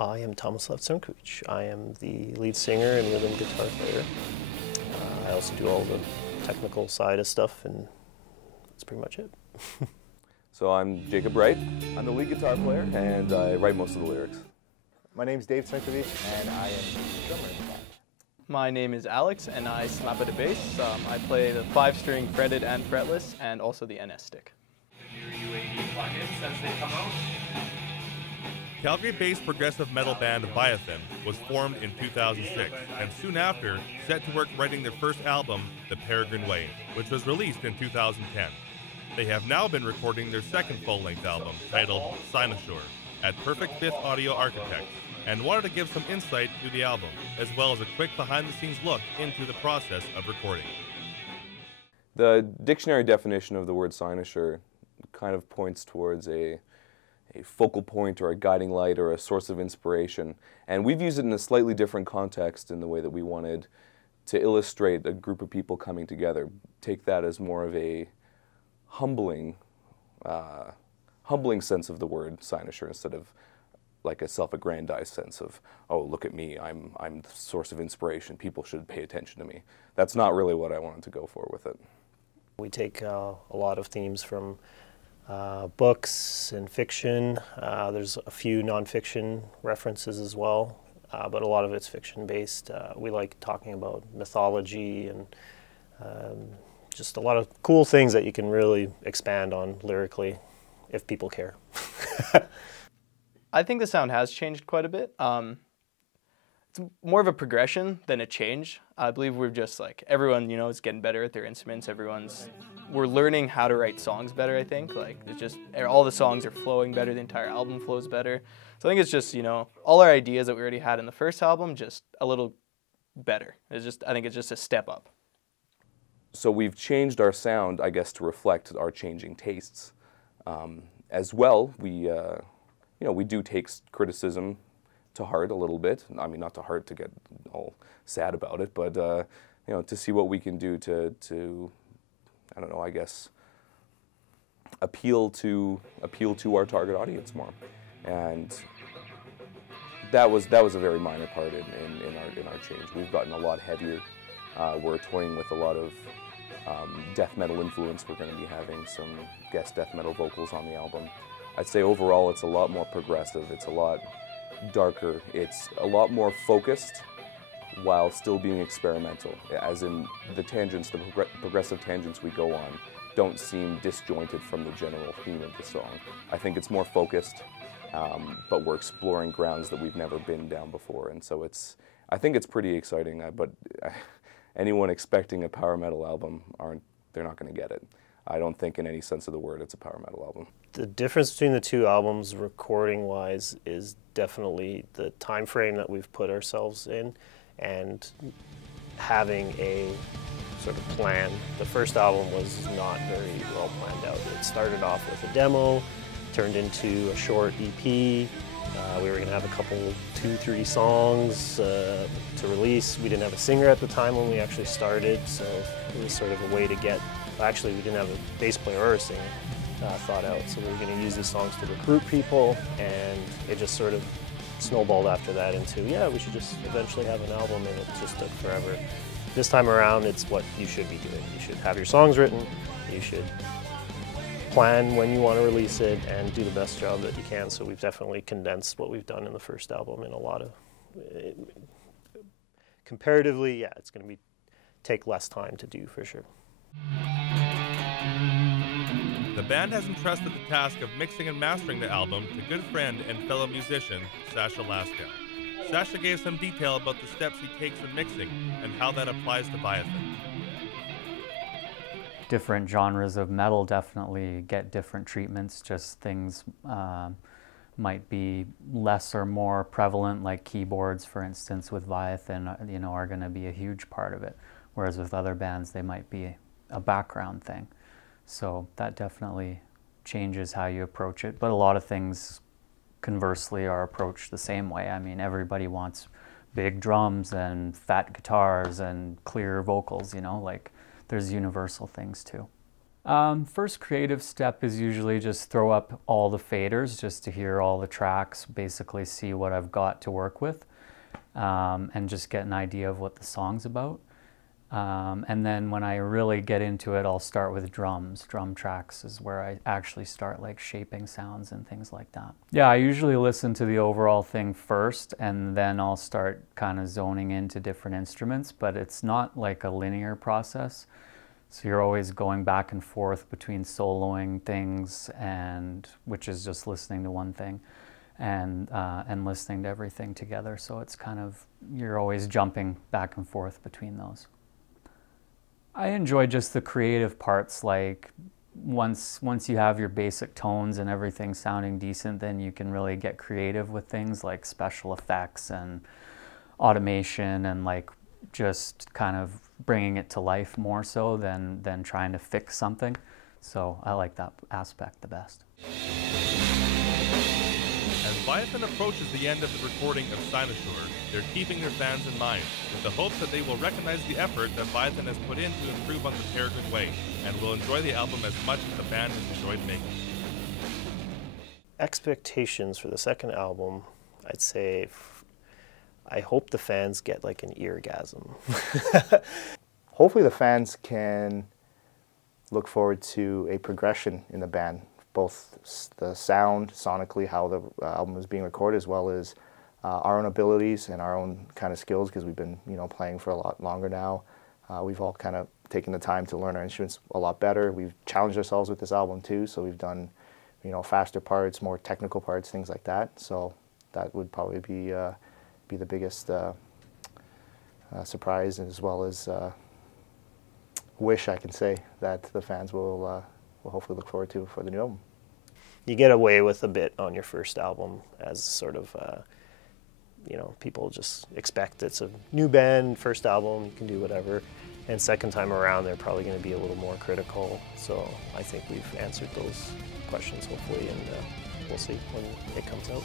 I am Tomislav Crnkovic. I am the lead singer and rhythm guitar player. I also do all the technical side of stuff, and that's pretty much it. So I'm Jacob Wright. I'm the lead guitar player, and I write most of the lyrics. My name's Dave Crnkovic, and I am the drummer in the band. My name is Alex, and I slap at the bass. I play the 5-string fretted and fretless, and also the NS stick. Calgary-based progressive metal band Viathyn was formed in 2006, and soon after set to work writing their first album, The Peregrine Way, which was released in 2010. They have now been recording their second full-length album, titled Cynosure, at Perfect Fifth Audio Architects, and wanted to give some insight to the album, as well as a quick behind-the-scenes look into the process of recording. The dictionary definition of the word cynosure kind of points towards a focal point or a guiding light or a source of inspiration. And we've used it in a slightly different context in the way that we wanted to illustrate a group of people coming together. Take that as more of a humbling sense of the word cynosure instead of like a self-aggrandized sense of, oh, look at me, I'm the source of inspiration, people should pay attention to me. That's not really what I wanted to go for with it. We take a lot of themes from books and fiction. There's a few nonfiction references as well, but a lot of it's fiction-based. We like talking about mythology and just a lot of cool things that you can really expand on lyrically if people care. I think the sound has changed quite a bit. It's more of a progression than a change. I believe we're just like, everyone, is getting better at their instruments. We're learning how to write songs better, I think. Like, it's just, all the songs are flowing better, the entire album flows better. So I think it's just, all our ideas that we already had in the first album, just a little better. I think it's just a step up. So we've changed our sound, I guess, to reflect our changing tastes. As well, we do take criticism to heart a little bit. I mean, not to heart to get all sad about it, but to see what we can do to I don't know, I guess appeal to our target audience more. And that was a very minor part in our change. We've gotten a lot heavier. We're toying with a lot of death metal influence. We're going to be having some guest death metal vocals on the album. I'd say overall it's a lot more progressive, it's a lot darker, it's a lot more focused while still being experimental, as in the tangents, the progressive tangents we go on don't seem disjointed from the general theme of the song. I think it's more focused, but we're exploring grounds that we've never been down before, and so I think it's pretty exciting, but anyone expecting a power metal album, they're not going to get it. I don't think in any sense of the word it's a power metal album. The difference between the two albums recording-wise is definitely the time frame that we've put ourselves in and having a sort of plan. The first album was not very well planned out. It started off with a demo, turned into a short EP. We were going to have a couple, 2-3 songs to release. We didn't have a singer at the time when we actually started, so it was sort of a way to get, actually we didn't have a bass player or a singer thought out, so we were going to use these songs to recruit people, and it just sort of snowballed after that into, yeah, we should just eventually have an album, and it just took forever. This time around, it's what you should be doing. You should have your songs written, you should plan when you want to release it, and do the best job that you can. So we've definitely condensed what we've done in the first album in a lot of, comparatively, yeah, it's going to take less time to do for sure. The band has entrusted the task of mixing and mastering the album to good friend and fellow musician, Sasha Laskow. Sasha gave some detail about the steps he takes when mixing and how that applies to Viathyn. Different genres of metal definitely get different treatments, just things might be less or more prevalent, like keyboards, for instance, with Viathyn, are going to be a huge part of it, whereas with other bands they might be a background thing. So that definitely changes how you approach it, but a lot of things conversely are approached the same way. I mean, everybody wants big drums and fat guitars and clear vocals, like there's universal things too. First creative step is usually just throw up all the faders just to hear all the tracks, basically see what I've got to work with, and just get an idea of what the song's about. And then when I really get into it, I'll start with drums. Drum tracks is where I actually start like shaping sounds and things like that. Yeah, I usually listen to the overall thing first, and then I'll start kind of zoning into different instruments, but it's not like a linear process. So you're always going back and forth between soloing things, and which is just listening to one thing, and listening to everything together. So it's kind of, you're always jumping back and forth between those. I enjoy just the creative parts, like once you have your basic tones and everything sounding decent, then you can really get creative with things like special effects and automation, and like just kind of bringing it to life more so than trying to fix something. So I like that aspect the best. As Viathyn approaches the end of the recording of Cynosure, they're keeping their fans in mind, with the hopes that they will recognize the effort that Viathyn has put in to improve on the Peregrine Way, and will enjoy the album as much as the band has enjoyed making. Expectations for the second album, I'd say, I hope the fans get like an eargasm. Hopefully the fans can look forward to a progression in the band, both the sound, sonically, how the album is being recorded, as well as our own abilities and our own kind of skills, because we've been, playing for a lot longer now. We've all kind of taken the time to learn our instruments a lot better. We've challenged ourselves with this album too, so we've done, faster parts, more technical parts, things like that. So that would probably be the biggest surprise, as well as wish, I can say, that the fans will hopefully look forward to for the new album. You get away with a bit on your first album as sort of, people just expect it's a new band, first album, you can do whatever. And second time around, they're probably going to be a little more critical. So I think we've answered those questions, hopefully, and we'll see when it comes out.